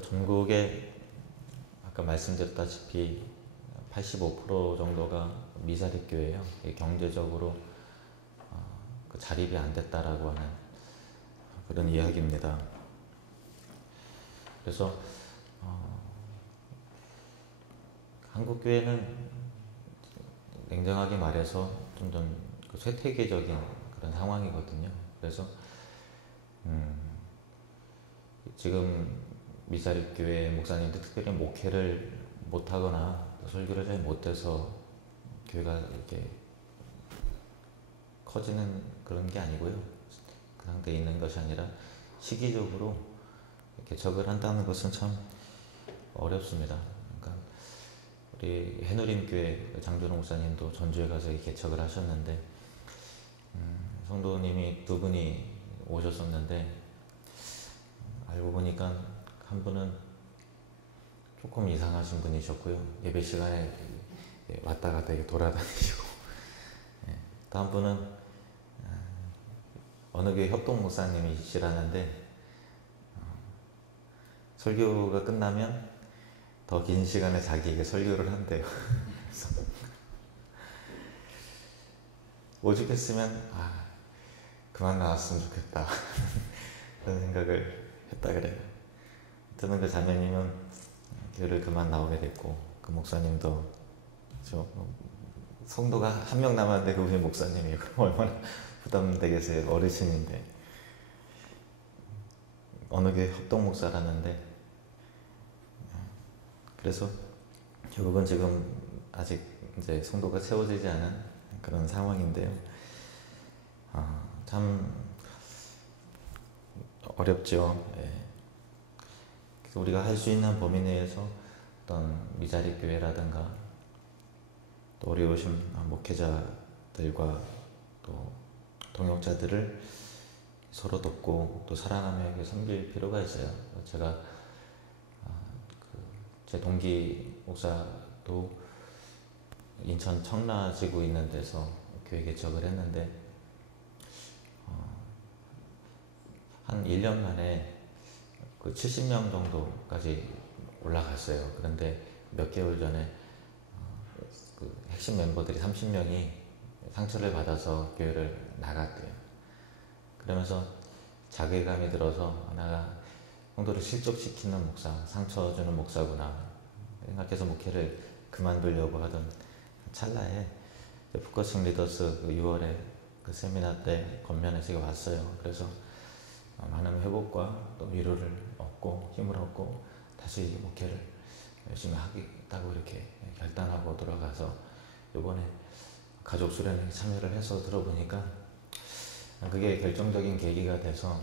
전국에 아까 말씀드렸다시피 85% 정도가 미사립교회예요. 경제적으로 자립이 안 됐다라고 하는 그런 이야기입니다. 그래서 한국 교회는 냉정하게 말해서 좀 쇠퇴계적인 그런 상황이거든요. 그래서 지금 미사립교회 목사님들 특별히 목회를 못하거나 설교를 잘 못해서 교회가 이렇게 커지는 그런 게 아니고요. 그 상태에 있는 것이 아니라 시기적으로 개척을 한다는 것은 참 어렵습니다. 그러니까 우리 해누림교회 장준호 목사님도 전주에 가서 개척을 하셨는데 성도님이 두 분이 오셨었는데 알고 보니까 한 분은 조금 이상하신 분이셨고요. 예배 시간에 왔다 갔다 돌아다니시고 다음 분은 어느 교회 협동 목사님이시라는데 설교가 끝나면 더 긴 시간에 자기에게 설교를 한대요. 그래서 오죽했으면 그만 나왔으면 좋겠다 그런 생각을 했다 그래요. 저는 그 자매님은 교회를 그만 나오게 됐고 그 목사님도 성도가 한 명 남았는데 그분이 목사님이에요. 그럼 얼마나 부담되겠어요. 어르신인데. 어느 교회 협동 목사라는데 그래서 결국은 지금 아직 이제 성도가 세워지지 않은 그런 상황인데요. 참 어렵죠. 그래서 우리가 할 수 있는 범위 내에서 어떤 미자립 교회라든가 또 어려우신 목회자들과 또 동역자들을 서로 돕고 또 사랑하며 섬길 필요가 있어요. 제가 제 동기 목사도 인천 청라지구 있는 데서 교회 개척을 했는데 한 1년 만에 그 70명 정도까지 올라갔어요. 그런데 몇 개월 전에 그 핵심 멤버들이 30명이 상처를 받아서 교회를 나갔대요. 그러면서 자괴감이 들어서 내가 성도를 실족시키는 목사, 상처 주는 목사구나 생각해서 목회를 그만두려고 하던 찰나에 포커싱 리더스 그 6월에 그 세미나 때 겉면에서 왔어요. 그래서 많은 회복과 또 위로를 얻고 힘을 얻고 다시 목회를 열심히 하겠다고 이렇게 결단하고 돌아가서 이번에 가족 수련회에 참여를 해서 들어보니까 그게 결정적인 계기가 돼서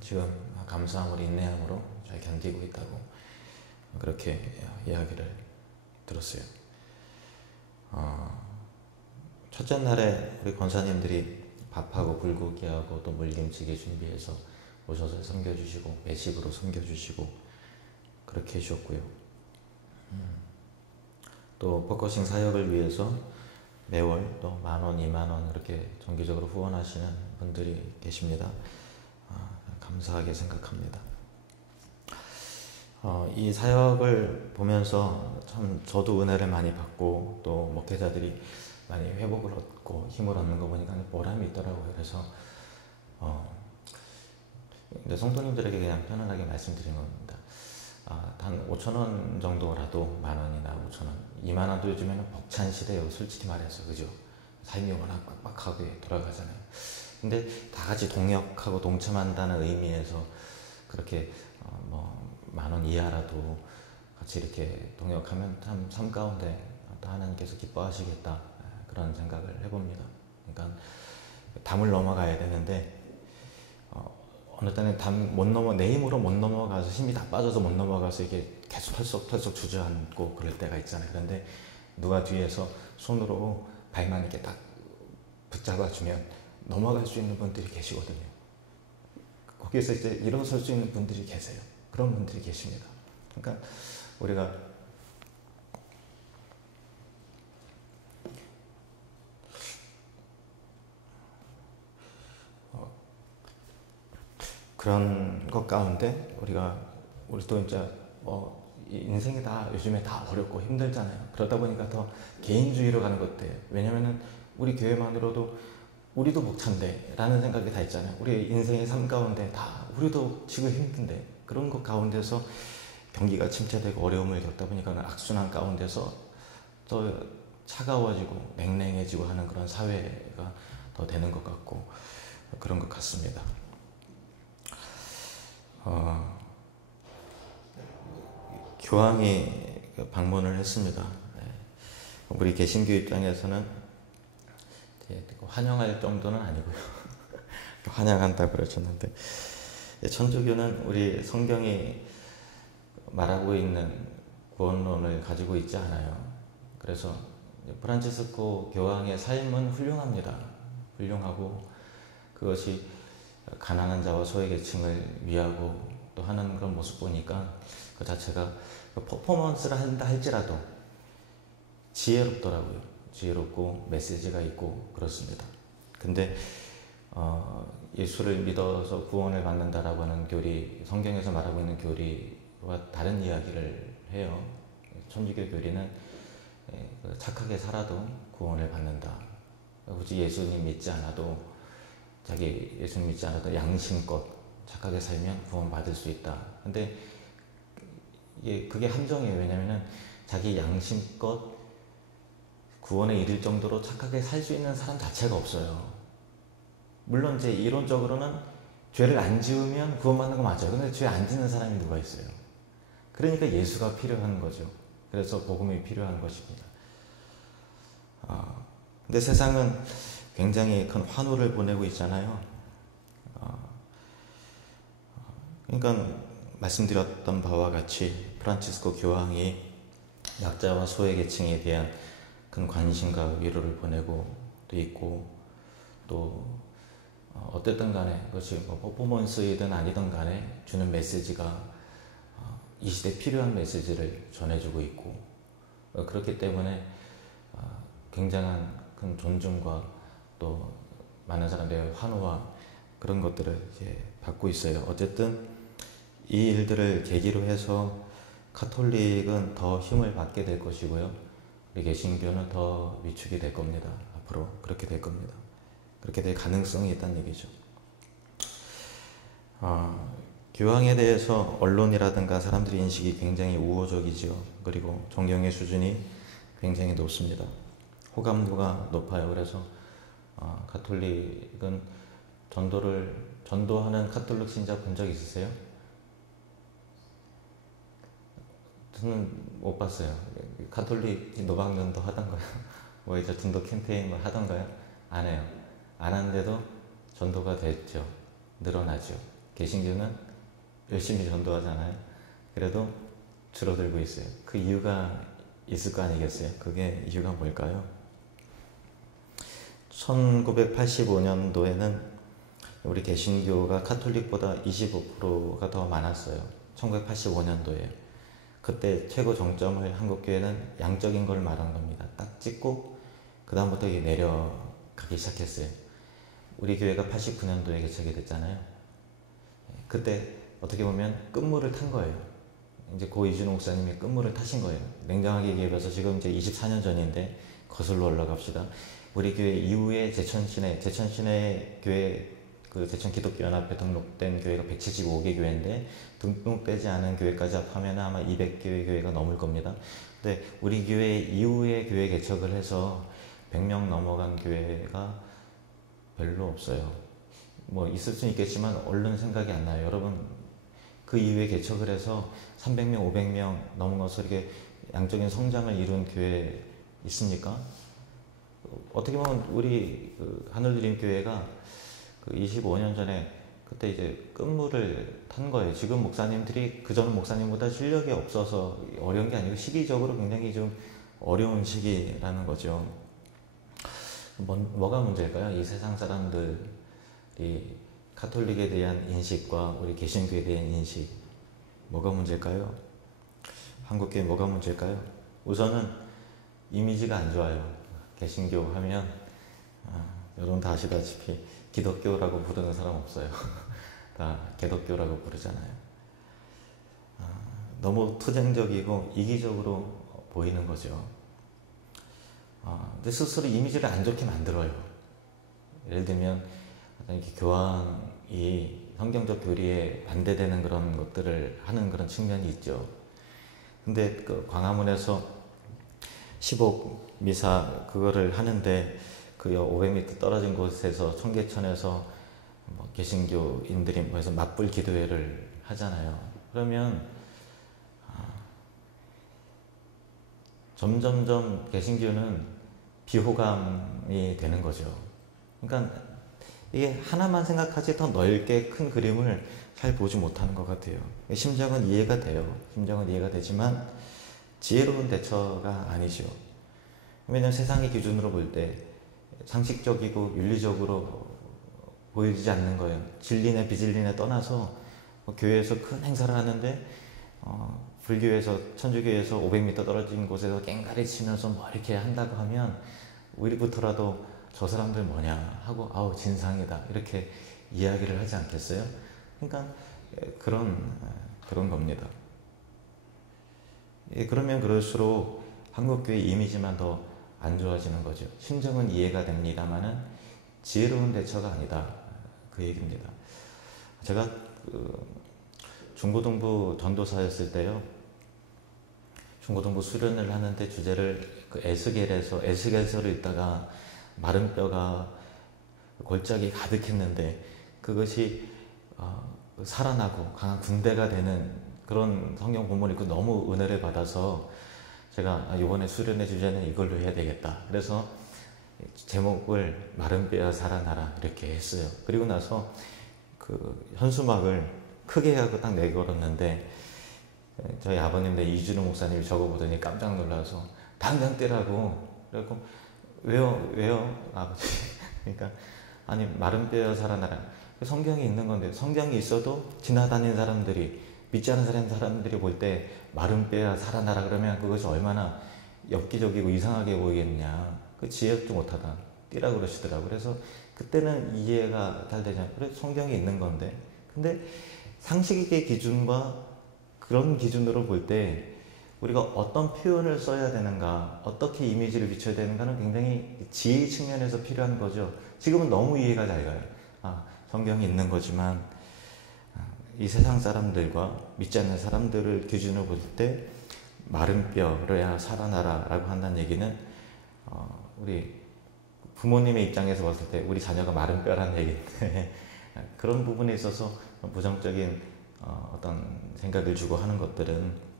지금 감사함으로 인내함으로 잘 견디고 있다고 그렇게 이야기를 들었어요. 첫째 날에 우리 권사님들이 밥하고 불고기하고 또 물김치게 준비해서 오셔서 섬겨주시고 매식으로 섬겨주시고 그렇게 해주셨고요. 또 포커싱 사역을 위해서 매월 또 10,000원, 20,000원 이렇게 정기적으로 후원하시는 분들이 계십니다. 감사하게 생각합니다. 이 사역을 보면서 참 저도 은혜를 많이 받고 또 목회자들이 많이 회복을 얻고 힘을 얻는 거 보니까 보람이 있더라고요. 그래서 성도님들에게 그냥 편안하게 말씀드린 겁니다. 한 5,000원 정도라도 10,000원이나 5,000원, 20,000원도 요즘에는 벅찬 시대예요. 솔직히 말해서 그죠? 삶이 워낙 빡빡하게 돌아가잖아요. 근데 다 같이 동역하고 동참한다는 의미에서 그렇게 10,000원 이하라도 같이 이렇게 동역하면 참 삶 가운데 하나님께서 기뻐하시겠다 그런 생각을 해봅니다. 그러니까 담을 넘어가야 되는데 어느 때는 담 못 넘어 내 힘으로 못 넘어가서 힘이 다 빠져서 못 넘어가서 이게 계속 펄썩펄썩 주저앉고 그럴 때가 있잖아요. 그런데 누가 뒤에서 손으로 발만 이렇게 딱 붙잡아주면 넘어갈 수 있는 분들이 계시거든요. 거기에서 이제 일어설 수 있는 분들이 계세요. 그런 분들이 계십니다. 그러니까 우리가 그런 것 가운데 우리가 우리도 이제 인생이 다 요즘에 다 어렵고 힘들잖아요. 그러다 보니까 더 개인주의로 가는 것 같아요. 왜냐면은 우리 교회만으로도 우리도 벅찬데 라는 생각이 다 있잖아요. 우리 인생의 삶 가운데 다 우리도 지금 힘든데 그런 것 가운데서 경기가 침체되고 어려움을 겪다 보니까 악순환 가운데서 더 차가워지고 냉랭해지고 하는 그런 사회가 더 되는 것 같고 그런 것 같습니다. 교황이 방문을 했습니다. 우리 개신교 입장에서는 환영할 정도는 아니고요. 환영한다고 그러셨는데 천주교는 우리 성경이 말하고 있는 구원론을 가지고 있지 않아요. 그래서 프란치스코 교황의 삶은 훌륭합니다. 훌륭하고 그것이 가난한 자와 소외계층을 위하고 또 하는 그런 모습 보니까 그 자체가 퍼포먼스를 한다 할지라도 지혜롭더라고요. 지혜롭고 메시지가 있고 그렇습니다. 근데 예수를 믿어서 구원을 받는다라고 하는 교리, 성경에서 말하고 있는 교리와 다른 이야기를 해요. 천주교 교리는 착하게 살아도 구원을 받는다. 굳이 예수님 믿지 않아도 자기 예수님 믿지 않아도 양심껏 착하게 살면 구원받을 수 있다. 근데 그게 함정이에요. 왜냐면은 자기 양심껏 구원에 이를 정도로 착하게 살 수 있는 사람 자체가 없어요. 물론 이제 이론적으로는 죄를 안 지으면 구원받는 거 맞아요. 근데 죄 안 짓는 사람이 누가 있어요? 그러니까 예수가 필요한 거죠. 그래서 복음이 필요한 것입니다. 근데 세상은 굉장히 큰 환호를 보내고 있잖아요. 그러니까 말씀드렸던 바와 같이 프란치스코 교황이 약자와 소외계층에 대한 큰 관심과 위로를 보내고 또 있고 또 어쨌든 간에 그것이 퍼포먼스이든 아니든 간에 주는 메시지가 이 시대에 필요한 메시지를 전해주고 있고 그렇기 때문에 굉장한 큰 존중과 또 많은 사람들의 환호와 그런 것들을 이제 받고 있어요. 어쨌든 이 일들을 계기로 해서 카톨릭은 더 힘을 받게 될 것이고요. 우리 개신교는 더 위축이 될 겁니다. 앞으로 그렇게 될 겁니다. 그렇게 될 가능성이 있다는 얘기죠. 교황에 대해서 언론이라든가 사람들의 인식이 굉장히 우호적이죠. 그리고 존경의 수준이 굉장히 높습니다. 호감도가 높아요. 그래서 가톨릭은 전도하는 가톨릭 신자 본 적 있으세요? 저는 못 봤어요. 가톨릭 노방전도 하던가요? 뭐 이제 전도 캠페인 뭐 하던가요? 안 해요. 안 하는데도 전도가 됐죠. 늘어나죠. 개신교는 열심히 전도하잖아요. 그래도 줄어들고 있어요. 그 이유가 있을 거 아니겠어요? 그게 이유가 뭘까요? 1985년도에는 우리 개신교가 카톨릭보다 25%가 더 많았어요. 1985년도에. 그때 최고 정점을 한국교회는 양적인 걸 말한 겁니다. 딱 찍고 그 다음부터 내려가기 시작했어요. 우리 교회가 89년도에 개척이 됐잖아요. 그때 어떻게 보면 끝물을 탄 거예요. 이제 고 이준호 목사님이 끝물을 타신 거예요. 냉정하게 얘기해서 지금 이제 24년 전인데 거슬러 올라갑시다. 우리 교회 이후에 제천시내 교회, 그 제천기독교연합회 등록된 교회가 175개 교회인데 등록되지 않은 교회까지 합하면 아마 200개의 교회가 넘을 겁니다. 근데 우리 교회 이후에 교회 개척을 해서 100명 넘어간 교회가 별로 없어요. 뭐 있을 수는 있겠지만 얼른 생각이 안 나요. 여러분 그 이후에 개척을 해서 300명, 500명 넘어서 이렇게 양적인 성장을 이룬 교회 있습니까? 어떻게 보면 우리 하늘드림 교회가 25년 전에 그때 이제 끝물을 탄 거예요. 지금 목사님들이 그전 목사님보다 실력이 없어서 어려운 게 아니고 시기적으로 굉장히 좀 어려운 시기라는 거죠. 뭐가 문제일까요? 이 세상 사람들이 카톨릭에 대한 인식과 우리 개신교에 대한 인식, 뭐가 문제일까요? 한국교회 뭐가 문제일까요? 우선은 이미지가 안 좋아요. 개신교 하면 여러분 다 아시다시피 기독교라고 부르는 사람 없어요. 다 개독교라고 부르잖아요. 너무 투쟁적이고 이기적으로 보이는 거죠. 근데 스스로 이미지를 안 좋게 만들어요. 예를 들면 이렇게 교황이 성경적 교리에 반대되는 그런 것들을 하는 그런 측면이 있죠. 근데 그 광화문에서 15 미사 그거를 하는데 그 500m 떨어진 곳에서 청계천에서 뭐 개신교인들이 모여서 맞불 기도회를 하잖아요. 그러면 점점점 개신교는 비호감이 되는 거죠. 그러니까 이게 하나만 생각하지 더 넓게 큰 그림을 잘 보지 못하는 것 같아요. 심정은 이해가 돼요. 심정은 이해가 되지만 지혜로운 대처가 아니죠. 왜냐하면 세상의 기준으로 볼 때 상식적이고 윤리적으로 보이지 않는 거예요. 진리네 비진리네 떠나서 교회에서 큰 행사를 하는데 불교에서 천주교에서 500m 떨어진 곳에서 깽가리 치면서 뭐 이렇게 한다고 하면 우리부터라도 저 사람들 뭐냐 하고 아우 진상이다 이렇게 이야기를 하지 않겠어요? 그러니까 그런 겁니다. 그러면 그럴수록 한국교회 이미지만 더 안 좋아지는 거죠. 심정은 이해가 됩니다만은 지혜로운 대처가 아니다 그 얘기입니다. 제가 중고등부 전도사였을 때요. 중고등부 수련을 하는데 주제를 그 에스겔서를 읽다가 마른 뼈가 골짜기 가득했는데 그것이 살아나고 강한 군대가 되는 그런 성경 본문을 읽고 너무 은혜를 받아서 제가 이번에 수련의 주제는 이걸로 해야 되겠다. 그래서 제목을 마른 뼈야 살아나라 이렇게 했어요. 그리고 나서 그 현수막을 크게 하고 딱 내걸었는데 저희 아버님네 이준호 목사님이 적어보더니 깜짝 놀라서 당장 떼라고. 그래갖고 왜요 아버지? 그러니까 아니 마른 뼈야 살아나라. 성경이 있는 건데 성경이 있어도 지나다니는 사람들이 믿지 않은 사람들이 볼 때 마른 뼈야 살아나라 그러면 그것이 얼마나 엽기적이고 이상하게 보이겠냐. 그 지혜롭지 못하다. 띠라 그러시더라고요. 그래서 그때는 이해가 잘 되잖아요. 그래 성경이 있는 건데. 근데 상식의 기준과 그런 기준으로 볼 때 우리가 어떤 표현을 써야 되는가, 어떻게 이미지를 비춰야 되는가는 굉장히 지혜 측면에서 필요한 거죠. 지금은 너무 이해가 잘 가요. 성경이 있는 거지만 이 세상 사람들과 믿지 않는 사람들을 기준으로 볼 때 마른 뼈로야 살아나라 라고 한다는 얘기는 우리 부모님의 입장에서 봤을 때 우리 자녀가 마른 뼈라는 얘기인데 그런 부분에 있어서 부정적인 어떤 생각을 주고 하는 것들은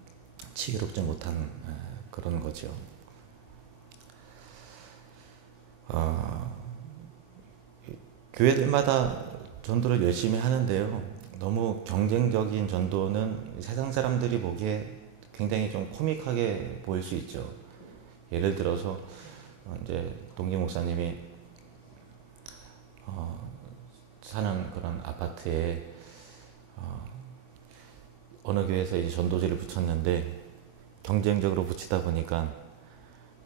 지혜롭지 못한 그런 거죠. 교회들마다 전도를 열심히 하는데요. 너무 경쟁적인 전도는 세상 사람들이 보기에 굉장히 좀 코믹하게 보일 수 있죠. 예를 들어서 이제 동기 목사님이 사는 그런 아파트에 어느 교회에서 이제 전도지를 붙였는데 경쟁적으로 붙이다 보니까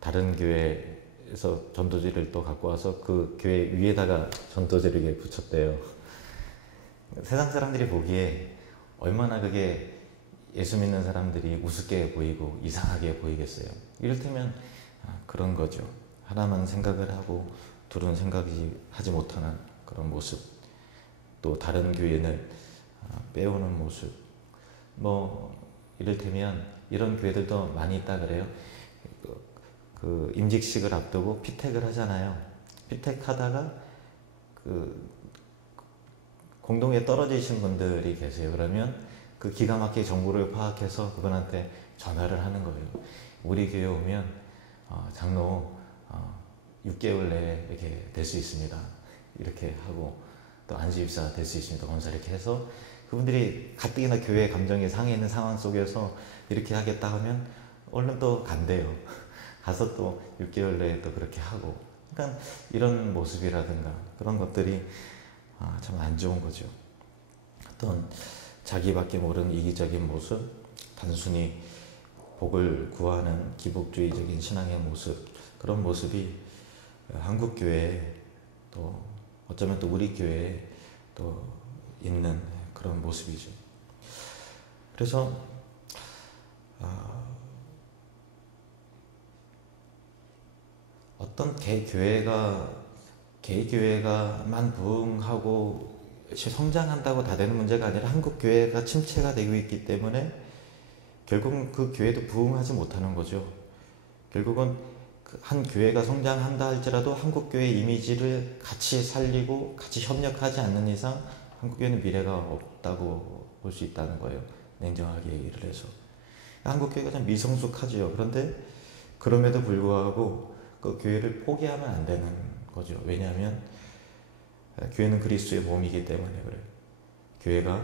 다른 교회에서 전도지를 또 갖고 와서 그 교회 위에다가 전도지를 이렇게 붙였대요. 세상 사람들이 보기에 얼마나 그게 예수 믿는 사람들이 우습게 보이고 이상하게 보이겠어요. 이를테면 그런 거죠. 하나만 생각을 하고 둘은 생각이 하지 못하는 그런 모습, 또 다른 교회는 빼오는 모습. 뭐 이를테면 이런 교회들도 많이 있다 그래요. 그 임직식을 앞두고 피택을 하잖아요. 피택하다가 그 공동에 떨어지신 분들이 계세요. 그러면 그 기가 막히게 정보를 파악해서 그분한테 전화를 하는 거예요. 우리 교회 오면 장로 6개월 내에 이렇게 될 수 있습니다. 이렇게 하고 또 안수입사 될 수 있습니다. 검사 이렇게 해서 그분들이 가뜩이나 교회 감정이 상해 있는 상황 속에서 이렇게 하겠다 하면 얼른 또 간대요. 가서 또 6개월 내에 또 그렇게 하고. 그러니까 이런 모습이라든가 그런 것들이 참 안 좋은 거죠. 어떤 자기밖에 모르는 이기적인 모습, 단순히 복을 구하는 기복주의적인 신앙의 모습, 그런 모습이 한국 교회에 또 어쩌면 또 우리 교회에 또 있는 그런 모습이죠. 그래서 어떤 개교회가만 부흥하고 성장한다고 다 되는 문제가 아니라 한국 교회가 침체가 되고 있기 때문에 결국은 그 교회도 부흥하지 못하는 거죠. 결국은 한 교회가 성장한다 할지라도 한국 교회의 이미지를 같이 살리고 같이 협력하지 않는 이상 한국 교회는 미래가 없다고 볼 수 있다는 거예요. 냉정하게 얘기를 해서. 한국 교회가 참 미성숙하지요. 그런데 그럼에도 불구하고 그 교회를 포기하면 안 되는 거죠. 왜냐하면 교회는 그리스도의 몸이기 때문에 그래요. 교회가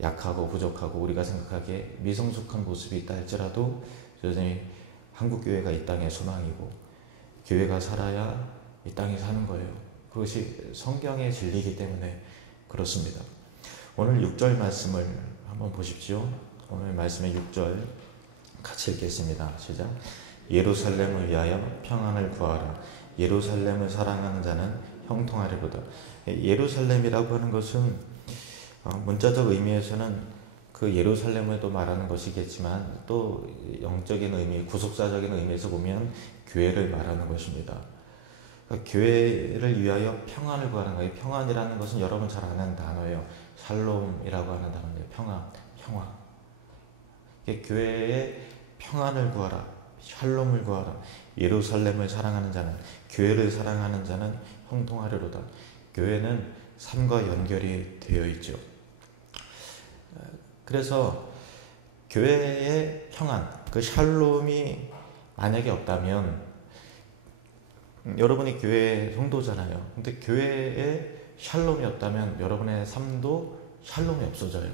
약하고 부족하고 우리가 생각하기에 미성숙한 모습이 있다 할지라도 여전히 한국 교회가 이 땅의 소망이고 교회가 살아야 이 땅에 사는 거예요. 그것이 성경의 진리이기 때문에 그렇습니다. 오늘 6절 말씀을 한번 보십시오. 오늘 말씀의 6절 같이 읽겠습니다. 시작. 예루살렘을 위하여 평안을 구하라. 예루살렘을 사랑하는 자는 형통하리로다. 예루살렘이라고 하는 것은 문자적 의미에서는 그 예루살렘을 또 말하는 것이겠지만 또 영적인 의미, 구속사적인 의미에서 보면 교회를 말하는 것입니다. 그러니까 교회를 위하여 평안을 구하는 거예요. 평안이라는 것은 여러분 잘 아는 단어예요. 샬롬이라고 하는 단어인데 평화. 교회의 평안을 구하라. 샬롬을 구하라. 예루살렘을 사랑하는 자는, 교회를 사랑하는 자는 형통하리로다. 교회는 삶과 연결이 되어 있죠. 그래서 교회의 평안, 그 샬롬이 만약에 없다면 여러분이 교회의 성도잖아요. 근데 교회에 샬롬이 없다면 여러분의 삶도 샬롬이 없어져요.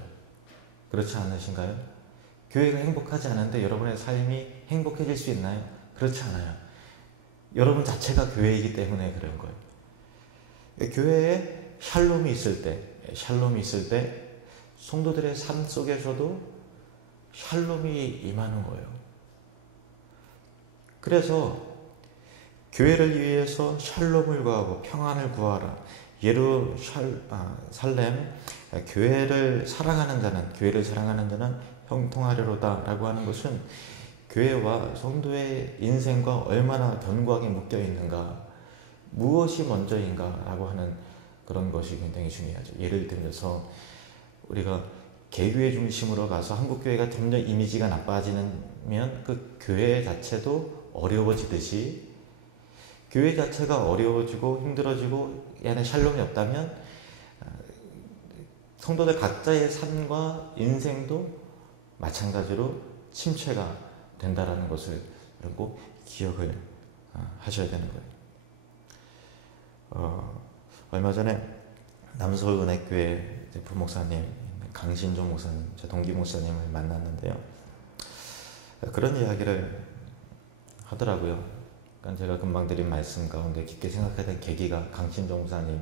그렇지 않으신가요? 교회가 행복하지 않은데 여러분의 삶이 행복해질 수 있나요? 그렇지 않아요. 여러분 자체가 교회이기 때문에 그런 거예요. 교회에 샬롬이 있을 때 성도들의 삶 속에서도 샬롬이 임하는 거예요. 그래서 교회를 위해서 샬롬을 구하고 평안을 구하라. 예루살렘, 교회를 사랑하는 자는 형통하리로다 라고 하는 것은 교회와 성도의 인생과 얼마나 견고하게 묶여 있는가, 무엇이 먼저인가 라고 하는 그런 것이 굉장히 중요하죠. 예를 들면서 우리가 개교회 중심으로 가서 한국교회가 점점 이미지가 나빠지면 그 교회 자체도 어려워지듯이 교회 자체가 어려워지고 힘들어지고 이 안에 샬롬이 없다면 성도들 각자의 삶과 인생도 마찬가지로 침체가 된다라는 것을 꼭 기억을 하셔야 되는 거예요. 얼마 전에 남서울은혜교회 부목사님 강신종 목사님, 제 동기 목사님을 만났는데요. 그런 이야기를 하더라고요. 그러니까 제가 금방 드린 말씀 가운데 깊게 생각하던 계기가 강신종 목사님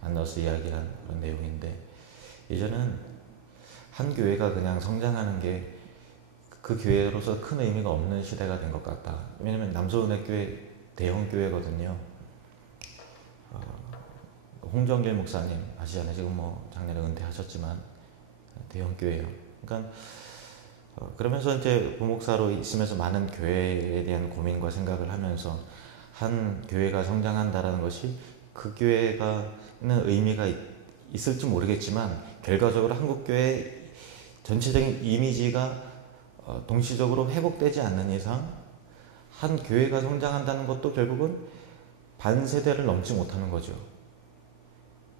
만나서 이야기한 그런 내용인데, 이제는 한 교회가 그냥 성장하는 게 그 교회로서 큰 의미가 없는 시대가 된 것 같다. 왜냐면 남서은혜교회 대형 교회거든요. 홍정길 목사님 아시잖아요. 지금 작년에 은퇴하셨지만 대형 교회예요. 그러니까 그러면서 이제 부목사로 있으면서 많은 교회에 대한 고민과 생각을 하면서 한 교회가 성장한다라는 것이 그 교회가는 의미가 있을지 모르겠지만 결과적으로 한국 교회 전체적인 이미지가 동시적으로 회복되지 않는 이상 한 교회가 성장한다는 것도 결국은 반세대를 넘지 못하는 거죠.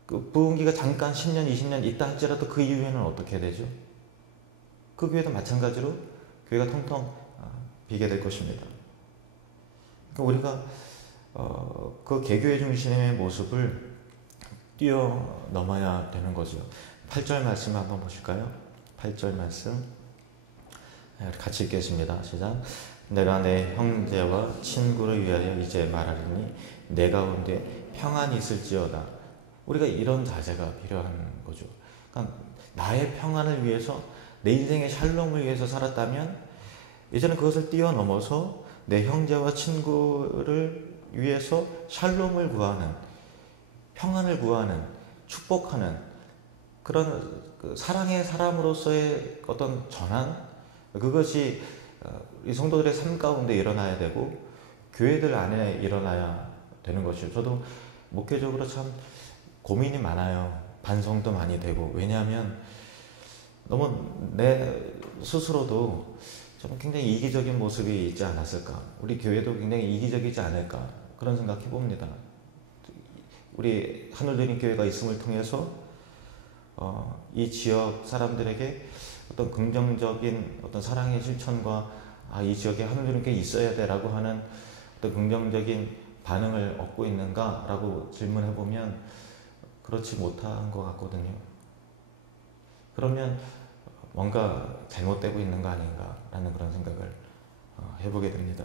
그 부흥기가 잠깐 10년, 20년 있다 할지라도 그 이후에는 어떻게 되죠? 그 교회도 마찬가지로 교회가 텅텅 비게 될 것입니다. 그러니까 우리가 그 개교회 중심의 모습을 뛰어넘어야 되는 거죠. 8절 말씀 한번 보실까요? 8절 말씀 같이 읽겠습니다. 시작. 내가 내 형제와 친구를 위하여 이제 말하리니 내 가운데 평안이 있을지어다. 우리가 이런 자세가 필요한 거죠. 그러니까 나의 평안을 위해서, 내 인생의 샬롬을 위해서 살았다면 이제는 그것을 뛰어넘어서 내 형제와 친구를 위해서 샬롬을 구하는, 평안을 구하는, 축복하는 그런 사랑의 사람으로서의 어떤 전환, 그것이 이 성도들의 삶 가운데 일어나야 되고 교회들 안에 일어나야 되는 것이죠. 저도 목회적으로 참 고민이 많아요. 반성도 많이 되고. 왜냐하면 너무 내 스스로도 좀 굉장히 이기적인 모습이 있지 않았을까. 우리 교회도 굉장히 이기적이지 않을까. 그런 생각 해봅니다. 우리 하늘드림 교회가 있음을 통해서 이 지역 사람들에게 어떤 긍정적인 어떤 사랑의 실천과 이 지역에 하늘드림 교회 있어야 돼라고 하는 어떤 긍정적인 반응을 얻고 있는가라고 질문해보면 그렇지 못한 것 같거든요. 그러면 뭔가 잘못되고 있는 거 아닌가라는 그런 생각을 해보게 됩니다.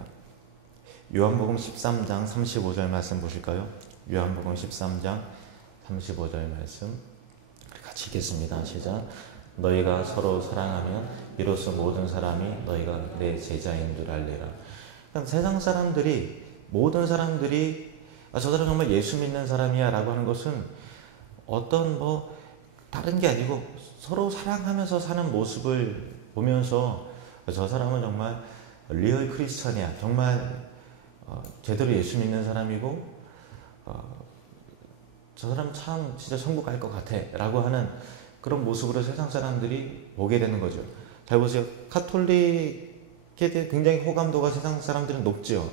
요한복음 13장 35절 말씀 보실까요? 요한복음 13장 35절 말씀 같이 읽겠습니다. 시작. 너희가 서로 사랑하면 이로써 모든 사람이 너희가 내 제자인 줄 알리라. 그러니까 세상 사람들이 모든 사람들이 저 사람 정말 예수 믿는 사람이야 라고 하는 것은 어떤 다른 게 아니고 서로 사랑하면서 사는 모습을 보면서 저 사람은 정말 리얼 크리스천이야. 정말 제대로 예수 믿는 사람이고 저 사람 참 진짜 천국 갈 것 같아 라고 하는 그런 모습으로 세상 사람들이 보게 되는 거죠. 잘 보세요. 카톨릭에 대해 굉장히 호감도가 세상 사람들은 높죠.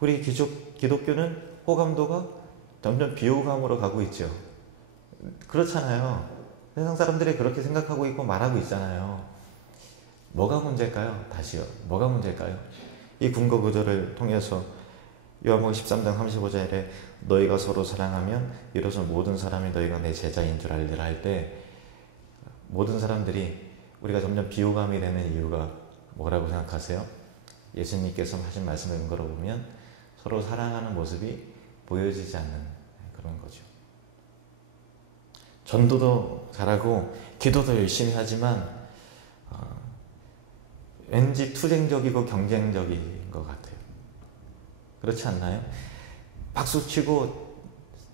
우리 기독교는 호감도가 점점 비호감으로 가고 있죠. 그렇잖아요. 세상 사람들이 그렇게 생각하고 있고 말하고 있잖아요. 뭐가 문제일까요? 다시요. 뭐가 문제일까요? 이 근거 구절을 통해서 요한복음 13장 35절에 너희가 서로 사랑하면 이로써 모든 사람이 너희가 내 제자인 줄 알리라 할 때 모든 사람들이 우리가 점점 비호감이 되는 이유가 뭐라고 생각하세요? 예수님께서 하신 말씀을 근거로 보면 서로 사랑하는 모습이 보여지지 않는 그런 거죠. 전도도 잘하고 기도도 열심히 하지만 왠지 투쟁적이고 경쟁적인 것 같아요. 그렇지 않나요? 박수치고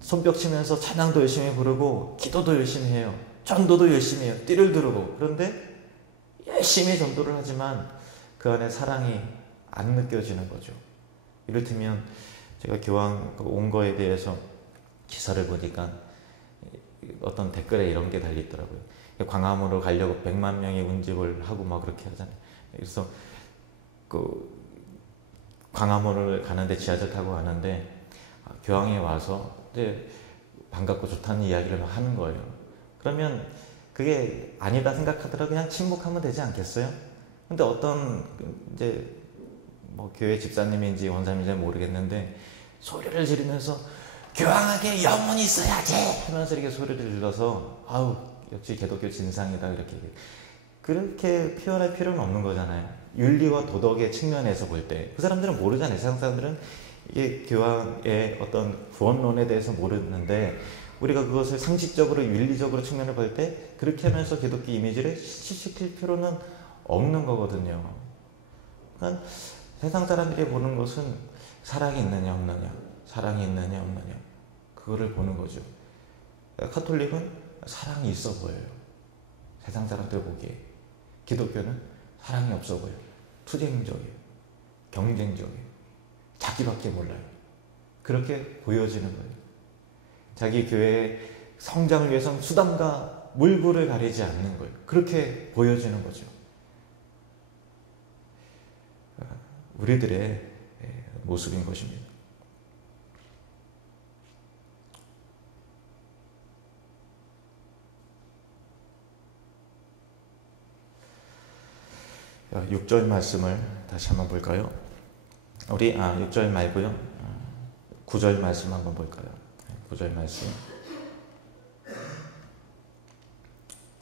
손뼉 치면서 찬양도 열심히 부르고 기도도 열심히 해요. 전도도 열심히 해요. 띠를 두르고. 그런데 열심히 전도를 하지만 그 안에 사랑이 안 느껴지는 거죠. 이를테면 제가 교황 온 거에 대해서 기사를 보니까 어떤 댓글에 이런 게 달리더라고요. 광화문으로 가려고 100만 명이 운집을 하고 막 그렇게 하잖아요. 그래서 광화문을 가는데 지하철 타고 가는데 교황이 와서 이제 반갑고 좋다는 이야기를 막 하는 거예요. 그러면 그게 아니다 생각하더라도 그냥 침묵하면 되지 않겠어요? 근데 어떤 이제 교회 집사님인지 원사님인지 모르겠는데 소리를 지르면서 교황에게 영혼이 있어야지 하면서 이렇게 소리를 질러서 역시 기독교 진상이다 그렇게 표현할 필요는 없는 거잖아요. 윤리와 도덕의 측면에서 볼 때 그 사람들은 모르잖아요. 세상 사람들은 이게 교황의 어떤 구원론에 대해서 모르는데 우리가 그것을 상식적으로 윤리적으로 측면을 볼 때 그렇게 하면서 기독교 이미지를 실시킬 필요는 없는 거거든요. 그러니까 세상 사람들이 보는 것은 사랑이 있느냐 없느냐, 사랑이 있느냐 없느냐 그거를 보는 거죠. 카톨릭은 사랑이 있어 보여요. 세상 사람들 보기에. 기독교는 사랑이 없어 보여요. 투쟁적이에요. 경쟁적이에요. 자기밖에 몰라요. 그렇게 보여지는 거예요. 자기 교회의 성장을 위해서는 수단과 물불을 가리지 않는 거예요. 그렇게 보여지는 거죠. 우리들의 모습인 것입니다. 자, 6절 말씀을 다시 한번 볼까요? 우리 6절 말고요. 9절 말씀 한번 볼까요? 9절 말씀.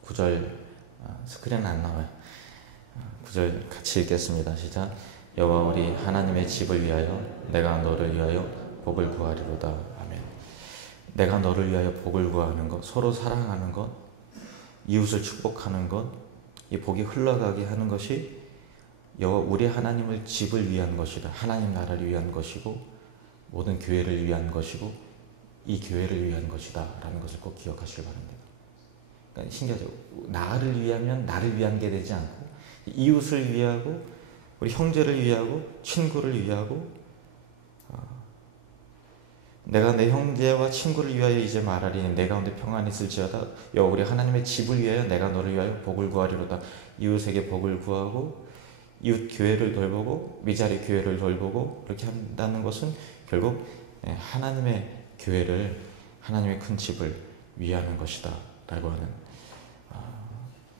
9절 스크린은 안 나와요. 9절 같이 읽겠습니다. 시작. 여호와 우리 하나님의 집을 위하여 내가 너를 위하여 복을 구하리로다. 아멘. 내가 너를 위하여 복을 구하는 것, 서로 사랑하는 것, 이웃을 축복하는 것, 이 복이 흘러가게 하는 것이 여호와 우리 하나님을 집을 위한 것이다. 하나님 나라를 위한 것이고 모든 교회를 위한 것이고 이 교회를 위한 것이다 라는 것을 꼭 기억하시길 바랍니다. 그러니까 신기하죠. 나를 위하면 나를 위한 게 되지 않고 이웃을 위하고 우리 형제를 위하고 친구를 위하고 내가 내 형제와 친구를 위하여 이제 말하리니 내 가운데 평안이 있을지어다. 여호와 우리 하나님의 집을 위하여 내가 너를 위하여 복을 구하리로다. 이웃에게 복을 구하고 이웃 교회를 돌보고 미자리 교회를 돌보고 이렇게 한다는 것은 결국 하나님의 교회를 하나님의 큰 집을 위하는 것이다 라고 하는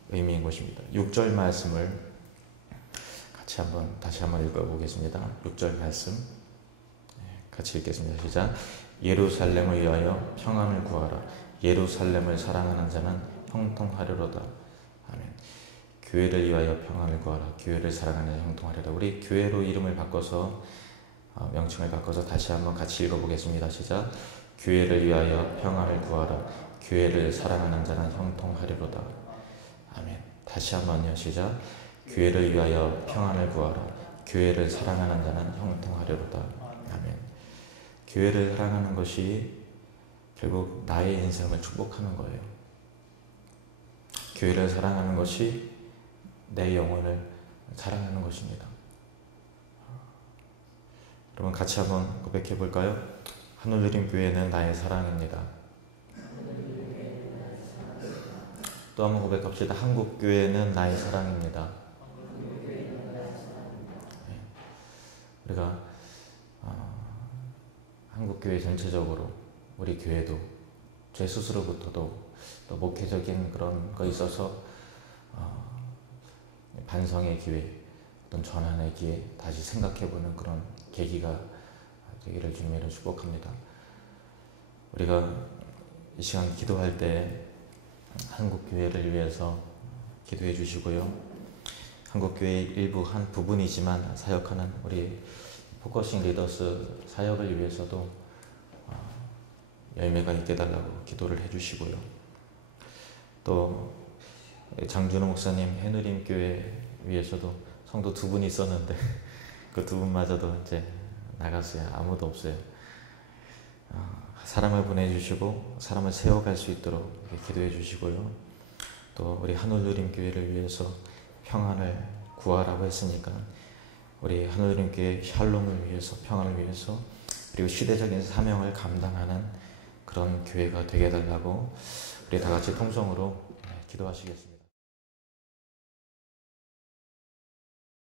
의미인 것입니다. 6절 말씀을 같이 다시 한번 읽어보겠습니다. 6절 말씀 같이 읽겠습니다. 시작. 예루살렘을 위하여 평안을 구하라. 예루살렘을 사랑하는 자는 형통하리로다. 아멘. 교회를 위하여 평안을 구하라. 교회를 사랑하는 자는 형통하리로다. 우리 교회로 이름을 바꿔서 명칭을 바꿔서 다시 한번 같이 읽어보겠습니다. 시작. 교회를 위하여 평안을 구하라. 교회를 사랑하는 자는 형통하리로다. 아멘. 다시 한번요. 시작. 교회를 위하여 평안을 구하라. 교회를 사랑하는 자는 형통하리로다. 아멘. 교회를 사랑하는 것이 결국 나의 인생을 축복하는 거예요. 교회를 사랑하는 것이 내 영혼을 사랑하는 것입니다. 여러분 같이 한번 고백해 볼까요? 하늘드림 교회는 나의 사랑입니다. 또 한번 고백합시다. 한국교회는 나의 사랑입니다. 우리가 한국교회 전체적으로 우리 교회도 제 스스로부터도 또 목회적인 그런 거 있어서 반성의 기회, 어떤 전환의 기회, 다시 생각해보는 그런 계기가 되기를 주님으로 축복합니다. 우리가 이 시간 기도할 때 한국교회를 위해서 기도해 주시고요. 한국교회의 일부 한 부분이지만 사역하는 우리 포커싱 리더스 사역을 위해서도 열매가 있게 해달라고 기도를 해주시고요. 또 장준호 목사님 해누림 교회 위해서도 성도 2분이 있었는데 그 2분마저도 이제 나갔어요. 아무도 없어요. 사람을 보내주시고 사람을 세워갈 수 있도록 기도해 주시고요. 또 우리 하늘누림 교회를 위해서 평안을 구하라고 했으니까 우리 하늘누림 교회 샬롬을 위해서 평안을 위해서 그리고 시대적인 사명을 감당하는 그런 교회가 되게 해달라고 우리 다 같이 통성으로 기도하시겠습니다.